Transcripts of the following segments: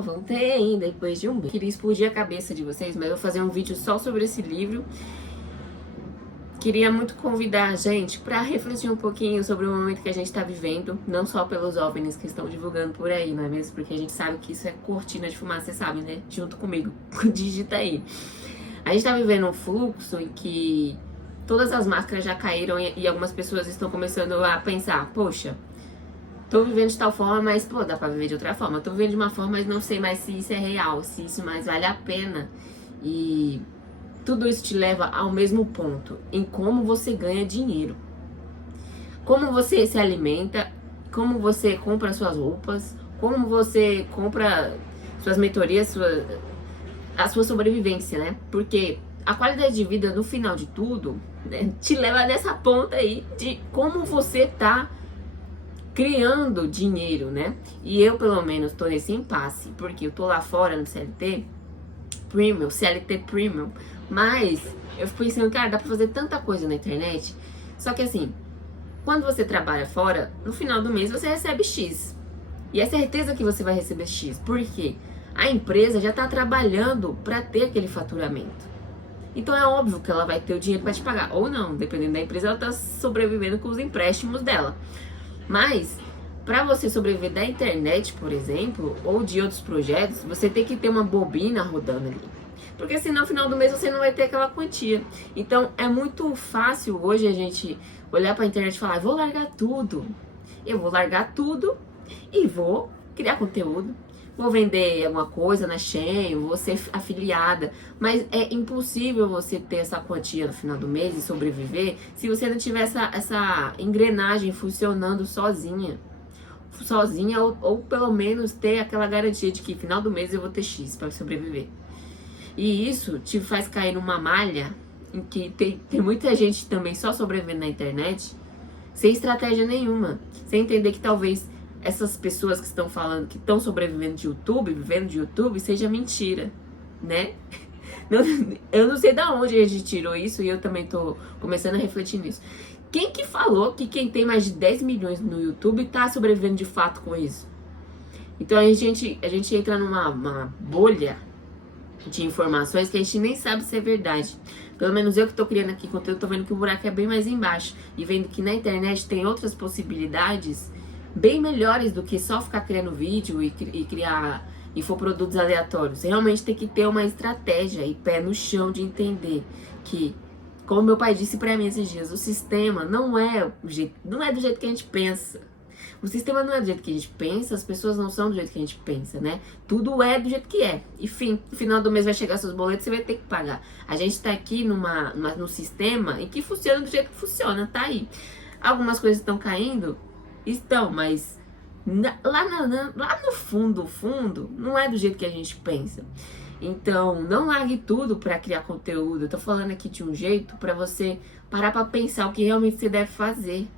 Voltei depois de um mês. Queria explodir a cabeça de vocês, mas eu vou fazer um vídeo só sobre esse livro. Queria muito convidar a gente para refletir um pouquinho sobre o momento que a gente está vivendo, não só pelos OVNIs que estão divulgando por aí, não é mesmo? Porque a gente sabe que isso é cortina de fumaça, você sabe, né? Junto comigo, digita aí. A gente tá vivendo um fluxo em que todas as máscaras já caíram e algumas pessoas estão começando a pensar, poxa, tô vivendo de tal forma, mas, pô, dá pra viver de outra forma. Tô vivendo de uma forma, mas não sei mais se isso é real, se isso mais vale a pena. E tudo isso te leva ao mesmo ponto, em como você ganha dinheiro. Como você se alimenta, como você compra suas roupas, como você compra suas mentorias, a sua sobrevivência, né? Porque a qualidade de vida, no final de tudo, né, te leva nessa ponta aí de como você tá criando dinheiro, né? E eu, pelo menos, tô nesse impasse, porque eu tô lá fora no CLT Premium, mas eu fico pensando, cara, dá pra fazer tanta coisa na internet, só que assim, quando você trabalha fora, no final do mês você recebe X, e é certeza que você vai receber X, por quê? A empresa já tá trabalhando pra ter aquele faturamento. Então é óbvio que ela vai ter o dinheiro pra te pagar, ou não, dependendo da empresa, ela tá sobrevivendo com os empréstimos dela. Mas, para você sobreviver da internet, por exemplo, ou de outros projetos, você tem que ter uma bobina rodando ali. Porque senão, no final do mês, você não vai ter aquela quantia. Então, é muito fácil hoje a gente olhar para a internet e falar, vou largar tudo. Eu vou largar tudo e vou criar conteúdo. Vou vender alguma coisa na Shein, vou ser afiliada. Mas é impossível você ter essa quantia no final do mês e sobreviver se você não tiver essa engrenagem funcionando sozinha. Ou pelo menos ter aquela garantia de que no final do mês eu vou ter X para sobreviver. E isso te faz cair numa malha em que tem muita gente também só sobrevivendo na internet sem estratégia nenhuma. Sem entender que talvez essas pessoas que estão falando que estão sobrevivendo de YouTube, vivendo de YouTube, seja mentira, né? Eu não sei de onde a gente tirou isso e eu também tô começando a refletir nisso. Quem que falou que quem tem mais de 10 milhões no YouTube tá sobrevivendo de fato com isso? Então a gente entra numa bolha de informações que a gente nem sabe se é verdade. Pelo menos eu que tô criando aqui conteúdo, tô vendo que o buraco é bem mais embaixo. E vendo que na internet tem outras possibilidades bem melhores do que só ficar criando vídeo e criar infoprodutos aleatórios. Você realmente tem que ter uma estratégia e pé no chão de entender que, como meu pai disse pra mim esses dias, o sistema não é do jeito que a gente pensa. O sistema não é do jeito que a gente pensa, as pessoas não são do jeito que a gente pensa, né? Tudo é do jeito que é. Enfim, no final do mês vai chegar seus boletos, você vai ter que pagar. A gente tá aqui num sistema em que funciona do jeito que funciona, tá aí. Algumas coisas estão caindo? Estão, mas lá no fundo, não é do jeito que a gente pensa. Então, não largue tudo para criar conteúdo. Eu tô falando aqui de um jeito para você parar para pensar o que realmente você deve fazer.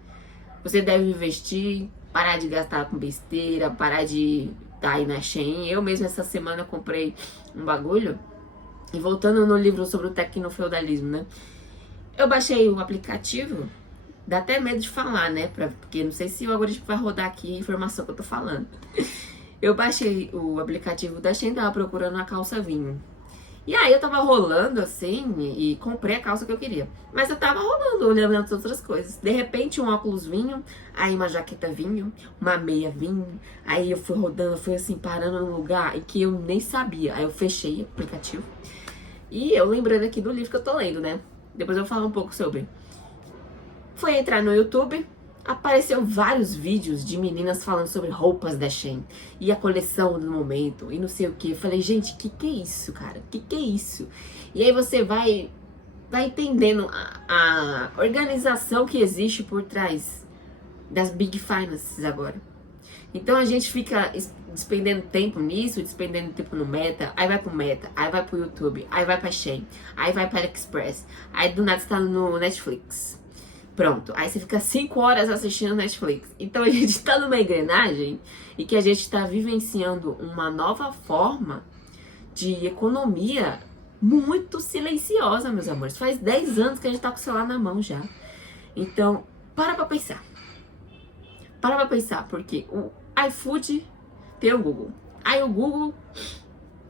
Você deve investir, parar de gastar com besteira, parar de estar aí na Shein. Eu mesmo essa semana comprei um bagulho. E voltando no livro sobre o tecnofeudalismo, né? Eu baixei o aplicativo. Dá até medo de falar, né? Porque não sei se o algoritmo vai rodar aqui a informação que eu tô falando. Eu baixei o aplicativo da Shein, tava procurando uma calça vinho. E aí eu tava rolando assim e comprei a calça que eu queria. Mas eu tava rolando, olhando as outras coisas. De repente um óculos vinho, aí uma jaqueta vinho, uma meia vinho. Aí eu fui rodando, fui assim, parando num lugar em que eu nem sabia. Aí eu fechei o aplicativo. E eu lembrando aqui do livro que eu tô lendo, né? Depois eu vou falar um pouco sobre. Fui entrar no YouTube, apareceu vários vídeos de meninas falando sobre roupas da Shein e a coleção do momento e não sei o que. Eu falei, gente, que é isso, cara? Que é isso? E aí você vai entendendo a organização que existe por trás das Big Finances agora. Então a gente fica despendendo tempo nisso, despendendo tempo no Meta, aí vai pro Meta, aí vai pro YouTube, aí vai pra Shein, aí vai pra AliExpress, aí do nada você tá no Netflix. Pronto, aí você fica 5 horas assistindo Netflix. Então a gente tá numa engrenagem e que a gente tá vivenciando uma nova forma de economia muito silenciosa, meus amores. Faz 10 anos que a gente tá com o celular na mão já. Então, para pra pensar. Para pra pensar, porque o iFood tem o Google. Aí o Google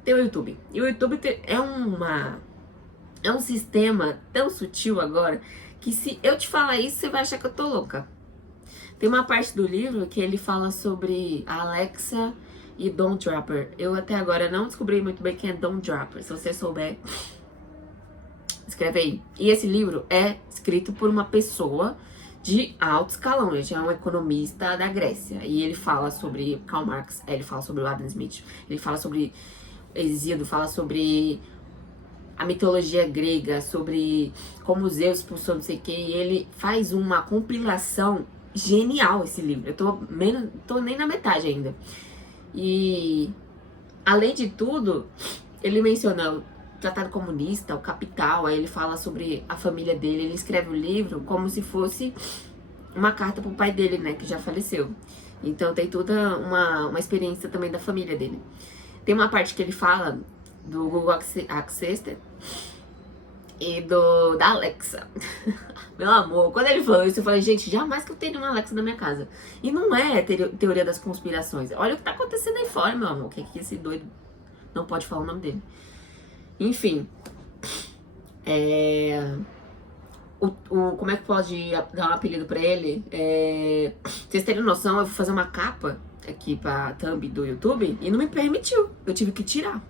tem o YouTube. E o YouTube é um sistema tão sutil agora que se eu te falar isso, você vai achar que eu tô louca. Tem uma parte do livro que ele fala sobre a Alexa e Don Draper. Eu até agora não descobri muito bem quem é Don Draper. Se você souber, escreve aí. E esse livro é escrito por uma pessoa de alto escalão. Ele é um economista da Grécia. E ele fala sobre Karl Marx, ele fala sobre o Adam Smith, ele fala sobre Hesíodo, fala sobre a mitologia grega, sobre como Zeus expulsou não sei o que. E ele faz uma compilação genial, esse livro. Eu tô nem na metade ainda. E além de tudo, ele menciona o Tratado Comunista, o Capital. Aí ele fala sobre a família dele. Ele escreve o livro como se fosse uma carta pro pai dele, né, que já faleceu. Então tem toda uma experiência também da família dele. Tem uma parte que ele fala do Google Assistant e da Alexa. Meu amor, quando ele falou isso, eu falei, gente, jamais que eu teria uma Alexa na minha casa. E não é teoria das conspirações. Olha o que tá acontecendo aí fora, meu amor. Que esse doido não pode falar o nome dele. Enfim. Como é que pode dar um apelido pra ele? Vocês terem noção, eu vou fazer uma capa aqui pra thumb do YouTube e não me permitiu. Eu tive que tirar.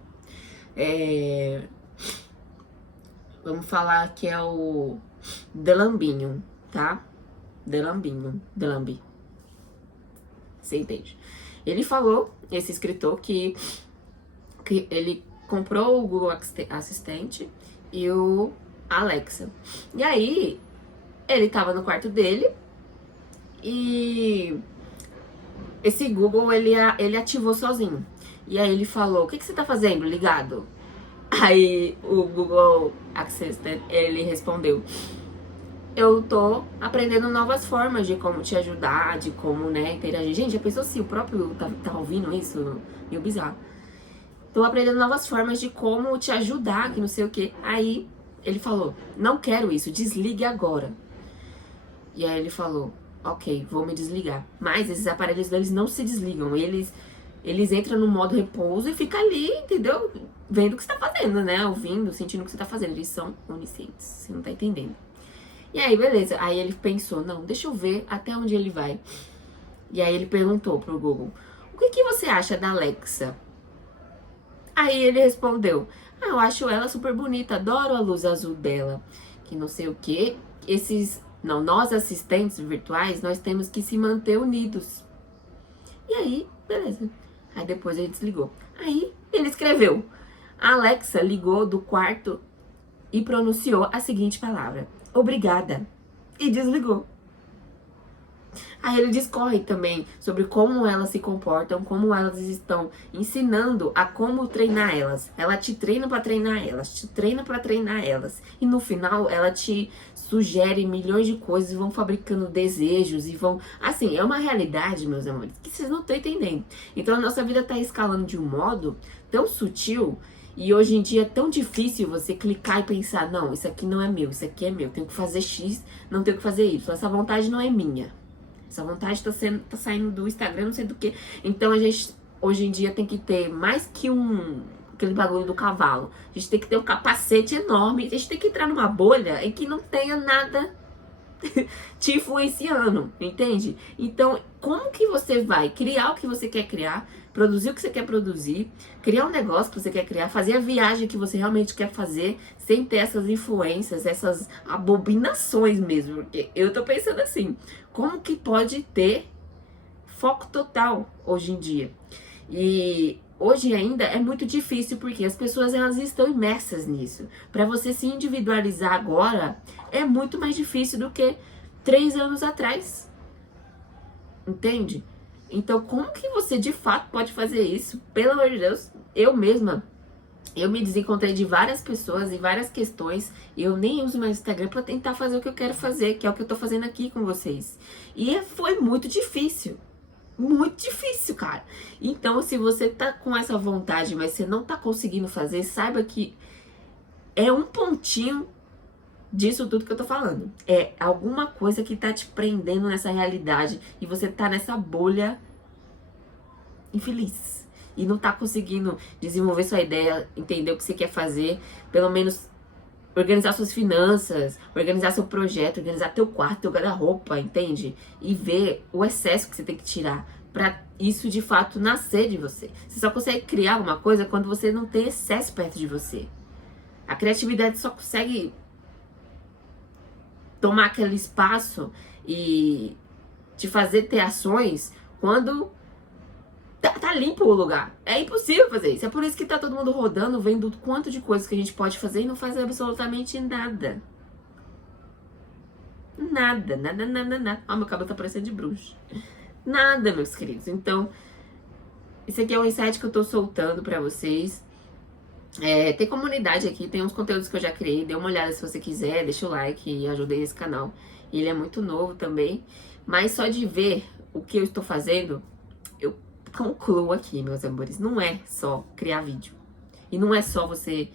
Vamos falar que é o Delambinho, tá? Delambi. Você entende? Ele falou, esse escritor, que ele comprou o Google Assistente e o Alexa. E aí, ele tava no quarto dele e esse Google, ele ativou sozinho. E aí ele falou, o que você tá fazendo ligado? Aí o Google Assistant, ele respondeu, eu tô aprendendo novas formas de como te ajudar, de como, né, interagir. Gente, já pensou se o próprio tá ouvindo isso? Meio bizarro. Tô aprendendo novas formas de como te ajudar, que não sei o que. Aí ele falou, não quero isso, desligue agora. E aí ele falou, ok, vou me desligar. Mas esses aparelhos deles não se desligam, eles entram no modo repouso e ficam ali, entendeu? Vendo o que você tá fazendo, né? Ouvindo, sentindo o que você tá fazendo. Eles são oniscientes, você não tá entendendo. E aí, beleza. Aí ele pensou, não, deixa eu ver até onde ele vai. E aí ele perguntou pro Google, o que você acha da Alexa? Aí ele respondeu, eu acho ela super bonita, adoro a luz azul dela. Que não sei o que. Nós assistentes virtuais, nós temos que se manter unidos. E aí, beleza. Aí depois ele desligou. Aí ele escreveu, a Alexa ligou do quarto e pronunciou a seguinte palavra, obrigada, e desligou. Aí ele discorre também sobre como elas se comportam, como elas estão ensinando a como treinar elas. Ela te treina pra treinar elas, te treina pra treinar elas. E no final ela te sugere milhões de coisas e vão fabricando desejos e vão... Assim, é uma realidade, meus amores, que vocês não estão entendendo. Então a nossa vida tá escalando de um modo tão sutil e hoje em dia é tão difícil você clicar e pensar, não, isso aqui não é meu, isso aqui é meu, tenho que fazer X, não tenho que fazer Y, essa vontade não é minha. Essa vontade tá saindo do Instagram, não sei do que. Então a gente, hoje em dia, tem que ter mais que aquele bagulho do cavalo. A gente tem que ter um capacete enorme. A gente tem que entrar numa bolha em que não tenha nada te influenciando, entende? Então, como que você vai criar o que você quer criar, produzir o que você quer produzir, criar um negócio que você quer criar, fazer a viagem que você realmente quer fazer, sem ter essas influências, essas abominações mesmo? Porque eu tô pensando assim, como que pode ter foco total hoje em dia? E hoje ainda é muito difícil porque as pessoas elas estão imersas nisso. Para você se individualizar agora é muito mais difícil do que 3 anos atrás. Entende? Então, como que você de fato pode fazer isso? Pelo amor de Deus, eu mesma, eu me desencontrei de várias pessoas e várias questões. Eu nem uso mais Instagram para tentar fazer o que eu quero fazer, que é o que eu tô fazendo aqui com vocês. E foi muito difícil. Muito difícil, cara. Então, se você tá com essa vontade, mas você não tá conseguindo fazer, saiba que é um pontinho disso tudo que eu tô falando. É alguma coisa que tá te prendendo nessa realidade e você tá nessa bolha infeliz. e não tá conseguindo desenvolver sua ideia, entender o que você quer fazer, pelo menos organizar suas finanças, organizar seu projeto, organizar teu quarto, teu guarda-roupa, entende? E ver o excesso que você tem que tirar pra isso de fato nascer de você. Você só consegue criar alguma coisa quando você não tem excesso perto de você. A criatividade só consegue tomar aquele espaço e te fazer ter ações quando tá limpo o lugar. É impossível fazer isso. É por isso que tá todo mundo rodando, vendo o quanto de coisas que a gente pode fazer e não faz absolutamente nada. Nada, nada, nada, nada. Ó, meu cabelo tá parecendo de bruxa. Nada, meus queridos. Então, esse aqui é um insight que eu tô soltando pra vocês. Tem comunidade aqui, tem uns conteúdos que eu já criei. Dê uma olhada se você quiser, deixa o like e ajude esse canal. Ele é muito novo também. Mas só de ver o que eu estou fazendo, eu concluo aqui, meus amores, não é só criar vídeo. E não é só você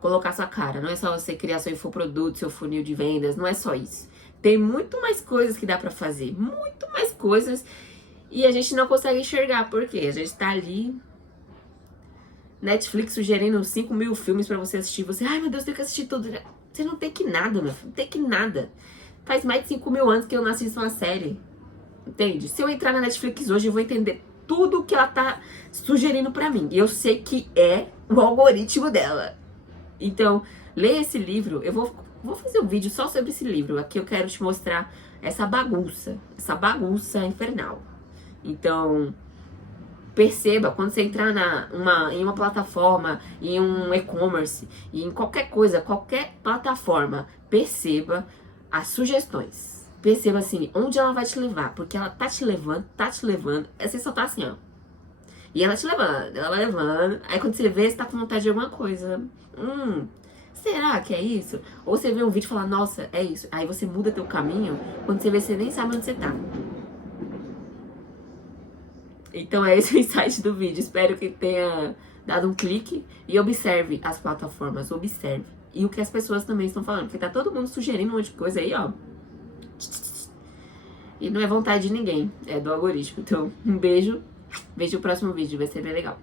colocar sua cara, não é só você criar seu infoproduto, seu funil de vendas, não é só isso. Tem muito mais coisas que dá pra fazer, muito mais coisas, e a gente não consegue enxergar, porque a gente tá ali, Netflix sugerindo 5.000 filmes pra você assistir, você, ai meu Deus, tem que assistir tudo. Você não tem que nada, meu filho, não tem que nada. Faz mais de 5.000 anos que eu não assisto uma série, entende? Se eu entrar na Netflix hoje, eu vou entender tudo que ela tá sugerindo pra mim. E eu sei que é o algoritmo dela. Então, leia esse livro. Eu vou fazer um vídeo só sobre esse livro. Aqui eu quero te mostrar essa bagunça infernal. Então, perceba, quando você entrar em uma plataforma, em um e-commerce, em qualquer coisa, qualquer plataforma, perceba as sugestões. Perceba assim, onde ela vai te levar, porque ela tá te levando, você só tá assim, ó. E ela te levando, ela vai levando, aí quando você vê, você tá com vontade de alguma coisa. Será que é isso? Ou você vê um vídeo e fala, nossa, é isso. Aí você muda teu caminho, quando você vê, você nem sabe onde você tá. Então é esse o insight do vídeo. Espero que tenha dado um clique e observe as plataformas, observe. E o que as pessoas também estão falando, porque tá todo mundo sugerindo um monte de coisa aí, ó. E não é vontade de ninguém, é do algoritmo. Então, um beijo. Veja o próximo vídeo, vai ser bem legal.